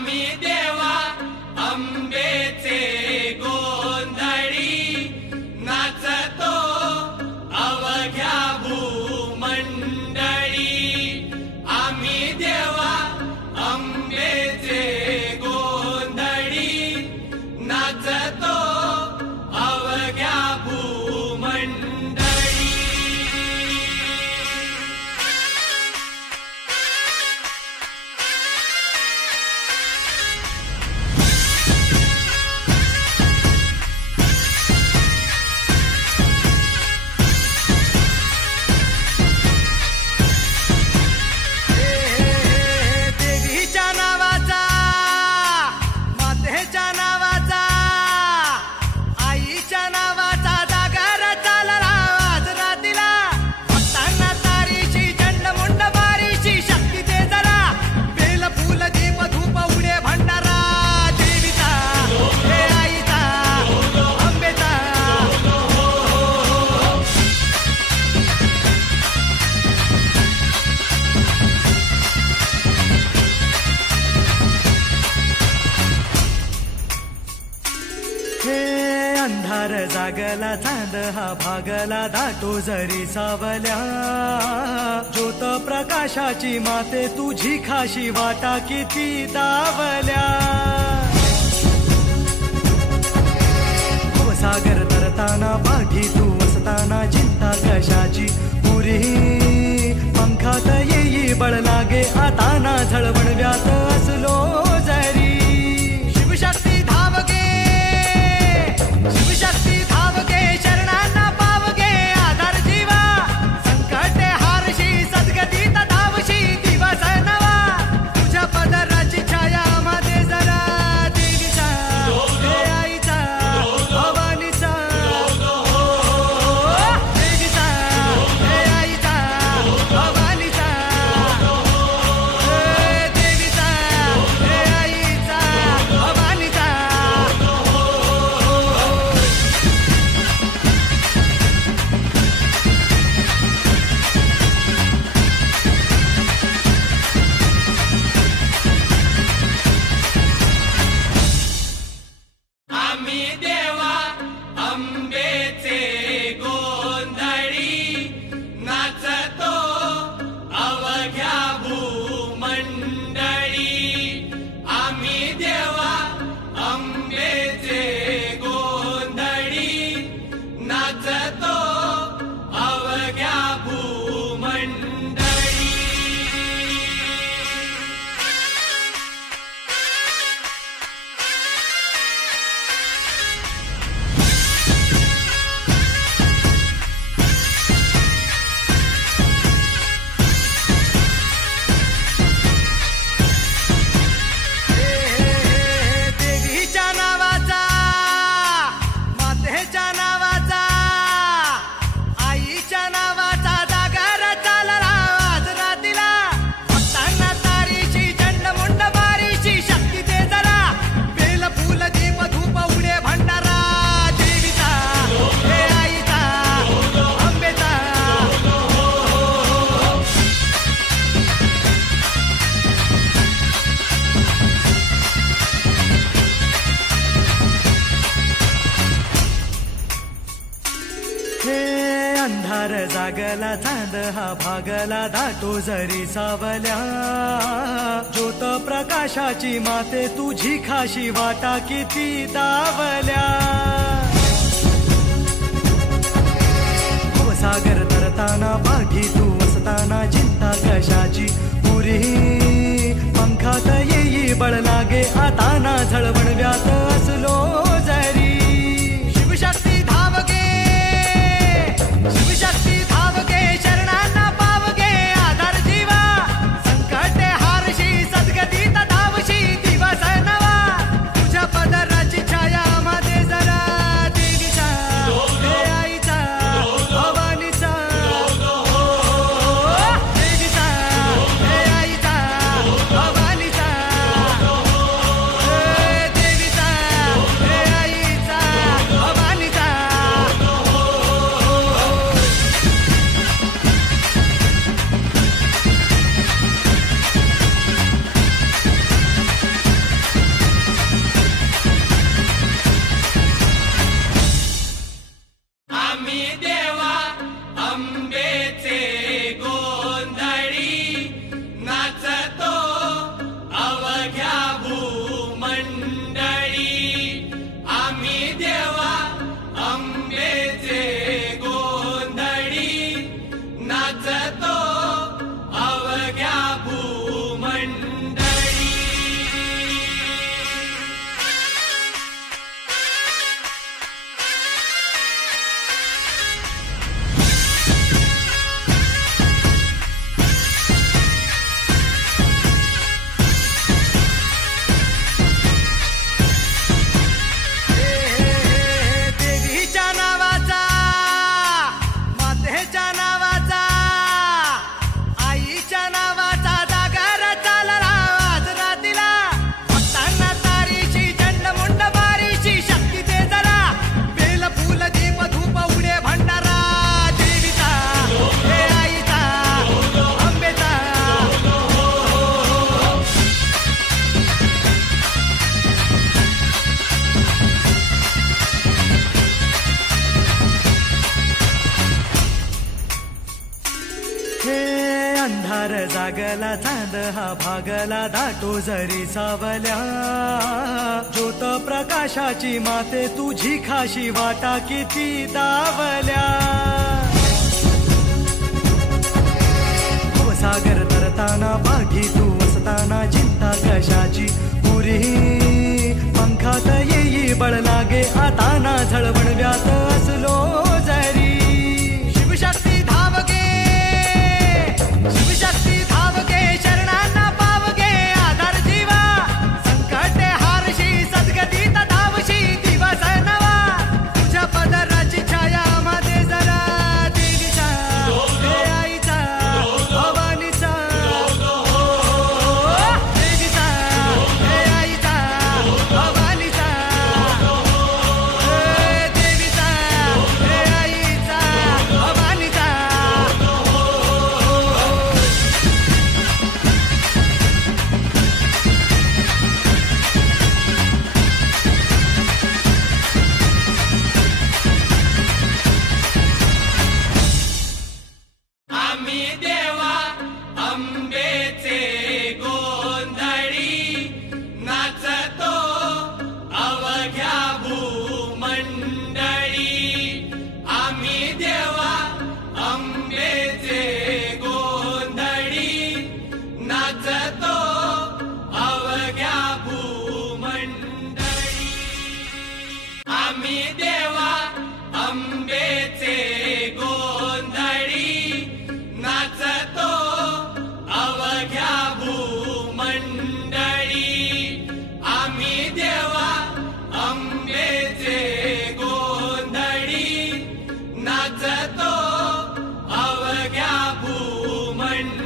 आम्ही देवा अंबेचे गोंधळी नाचतो अवघ्या भूमंडळी आम्ही देवा अंबेचे गोंधळी नाचतो अवघ्या भूमंडळी देवीच्या नावाचा मातेच्या नावाचा आईच्या नावाचा जागर चालला आज रातीला भक्तांना तारीची चंडमुंड बारीची शक्ती दे जरा बेल फुल दीप धूप उडे भंडारा देवीचा हे आईचा अंबेचा हे अंधार जागला चांद हा भागला दाटो जरी सावल्या ज्योत प्रकाशाची माते तुझी खाशी वाटा किती दावल्या सागर तरताना पाठी तू असताना चिंता कशाची पुरी पंखात येई बळ लागे आता ना झळवण व्यात असलो जरी शिवशक्ती धावगे शिवशक्ती धावगे शरणांना पावगे आधार जीवा संकटे हारशी सद्गतीत धावशी दिवस नवा तुझ्या पदराची छाया मध्ये जरा देवीचा हे आईचा भवानीचा देवीचा हे आईचा भवानीचा देवीचा हे आईचा भवानीचा आम्ही देवा अंबेचे गोंधळी नाचतो अवघ्या भूमंडळी आम्ही देवा अंबेचे गोंधळी नाचतो अवघ्या भूमंडळी देवीच्या नावाचा मातेच्या नावाचा आईच्या नावाचा जागर चालला आज रातीला भक्तांना तारीची चंडमुंड बारीची शक्ती दे जरा बेल फुल दीप धूप उडे भंडारा देवीचा हे आईचा अंबेचा हे अंधार जागला चांद हा भागला दाटो जरी सावल्या ज्योत प्रकाशाची माते तुझी खाशी वाटा किती दावल्या सागर तरताना पाठी तू असताना चिंता कशाची पुरी पंखात येई बळ लागे आता ना झळवण व्यात असलो जरी शिवशक्ती धावगे शिवशक्ती धावगे शरणांना पावगे आधार जीवा संकटे हारशी सद्गतीत धावशी दिवस नवा तुझ्या पदराची छाया मध्ये जरा देवीचा हे आईचा भवानीचा देवीचा हे आईचा अवघ्या भूमंडळी आम्ही देवा अंबेचे गोंधळी नाचतो अवघ्या भूमंडळी. देवीच्या नावाचा, मातेच्या नावाचा, आईच्या नावाचा जागर चालला आज रातीला. भक्तांना तारीची चंडमुंड बारीची शक्ती दे जरा. बेल फूल दीप धूप उडे भंडारा. देवीचा हे आईचा अंबेचा. हे अंधार जागला चांद हा भागला दाटो जरी सावल्या. ज्योत प्रकाशाची माते तुझी खाशी वाटा किती दावल्या. सागर तरताना पाठी तू असताना चिंता कशाची पुरी. पंखात येई बळ लागे आता ना झळवण व्यात असलो जरी. शिवशक्ती धावगे, शिवशक्ती धावगे, शरणांना पावगे आधार जीवा. संकटे हारशी सद्गतीत धावशी दिवस नवा. तुझ्या पदराची छाया मध्ये जरा. देवीचा हे आईचा भवानीचा. देवीचा हे आईचा भवानीचा. देवीचा हे आईचा भवानीचा. आम्ही देवा अंबेचे गोंधळी नाचतो अवघ्या भूमंडळी. आम्ही देवा अंबेचे गोंधळी नाचतो अवघ्या भूमंडळी. आम्ही देवा अंबेचे गोंधळी नाचतो अवघ्या भूमंडळी. आम्ही देवा अंबेचे गोंधळी नाचतो अवघ्या भूमंडळी.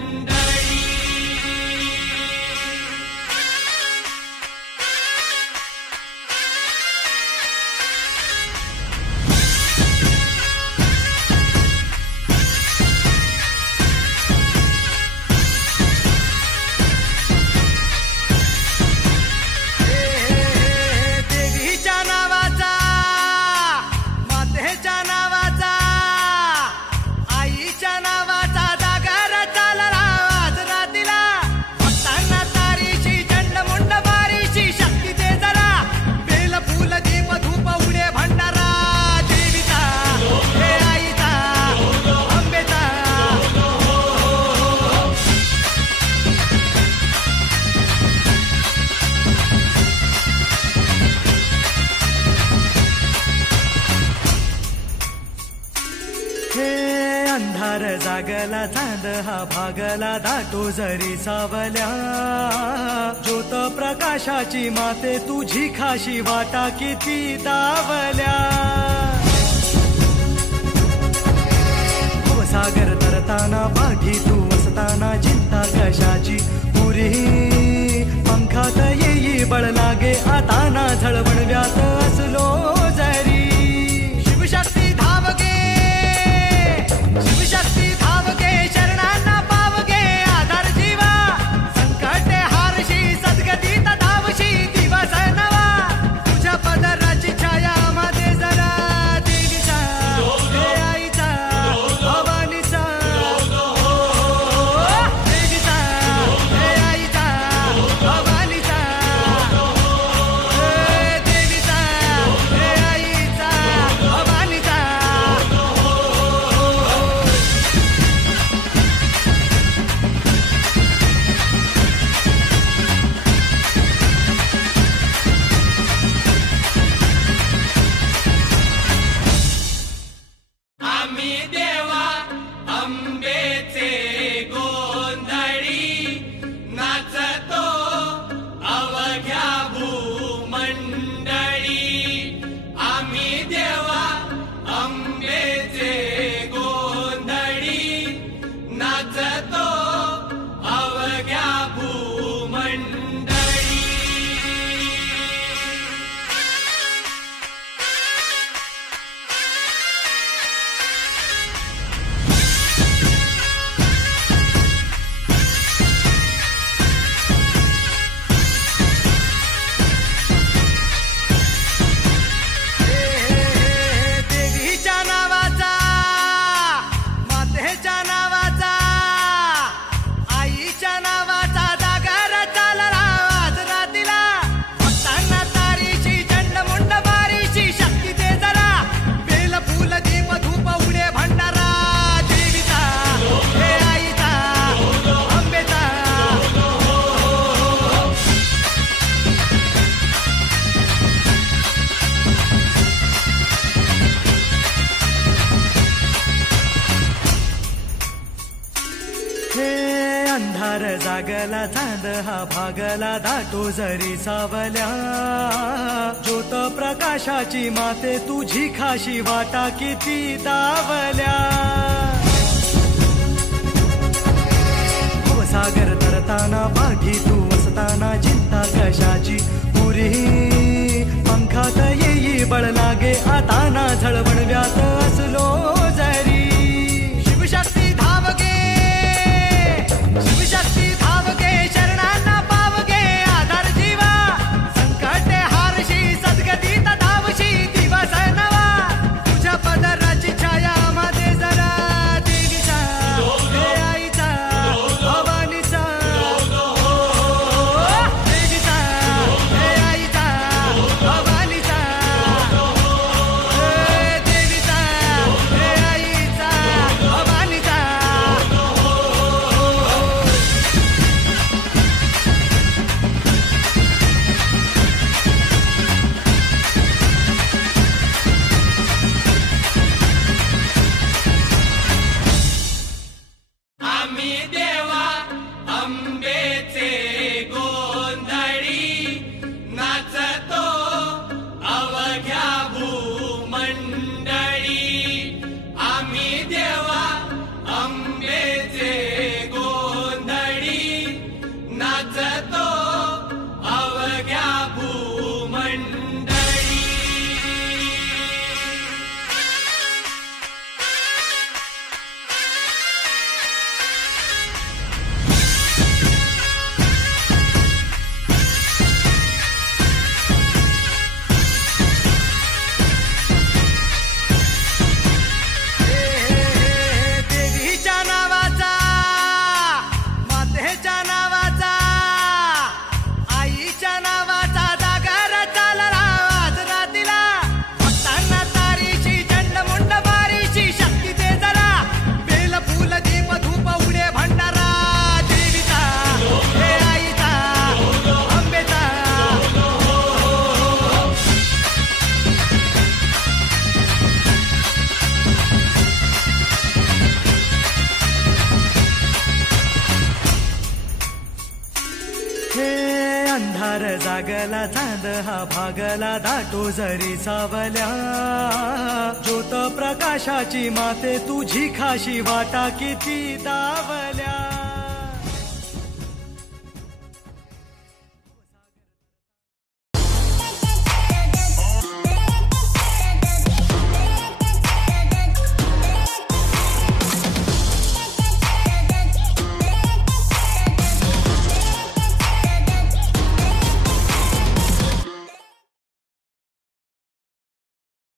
देवीच्या नावाचा, मातेच्या नावाचा, आईच्या नावाचा जागर चालला आज रातीला. भक्तांना तारीची चंडमुंड बारीची शक्ती दे जरा. बेल फूल दीप धूप उडे भंडारा. देवीचा हे आईचा अंबेचा. हे अंधार जागला चांद हा भागला दाटो जरी सावल्या. ज्योत प्रकाशाची माते तुझी खाशी वाटा किती दावल्या. सागर तरताना पाठी तू असताना चिंता कशाची पुरी. पंखात येई बळ लागे आता ना झळवण व्यात असलो जरी. शिवशक्ती धावगे, शिवशक्ती धावगे, शरणांना पावगे आधार जीवा. संकटे हारशी सद्गतीत धावशी दिवस नवा. तुझ्या पदराची छाया मध्ये जरा. देवीचा हे आईचा भवानीचा. देवीचा हे आईचा भवानीचा. अवघ्या भूमंडळी आम्ही देवा अंबेचे गोंधळी नाचतो अवघ्या भूमंडळी. देवीच्या नावाचा, मातेच्या नावाचा, आईच्या नावाचा जागर चालला आज रातीला. भक्तांना तारीशी चंडमुंड बारीशी शक्ती दे जरा. बेल फूल दीप धूप उडे भंडारा. देवीचा हे आईचा अंबेचा. हे अंधार जागला चांद हा भागला दाटो जरी सावल्या. ज्योत प्रकाशाची माते तुझी खाशी वाटा किती दावल्या. सागर तरताना पाठी तू असताना चिंता कशाची पुरी. पंखात येई बळ लागे आता ना झळवणव्यात असलो जरी. शिवशक्ती धावगे, शिवशक्ती धावगे, शरणांना पावगे आधार जीवा. संकटे हारशी सद्गतीत धावशी दिवस नवा. तुझ्या पदराची छाया मध्ये जरा. देवीचा हे आईचा भवानीचा. देवीचा हे आईचा भवानीचा. देवीचा हे आईचा भवानीचा. आम्ही देवा अंबेचे गोंधळी नाचतो अवघ्या भूमंडळी. आम्ही देवा अंबेचे गोंधळी नाचतो अवघ्या भूमंडळी. देवीच्या नावाचा, मातेच्या नावाचा, आईच्या नावाचा जागर चालला आज रातीला. भक्तांना तारीशी चंडमुंड बारीशी शक्ती दे जरा. बेल फूल दीप धूप उडे भंडारा. देवीचा हे आईचा अंबेचा. हे अंधार जागला चांद हा भागला दाटो जरी सावल्या. ज्योत प्रकाशाची माते तुझी खाशी वाटा किती दावल्या.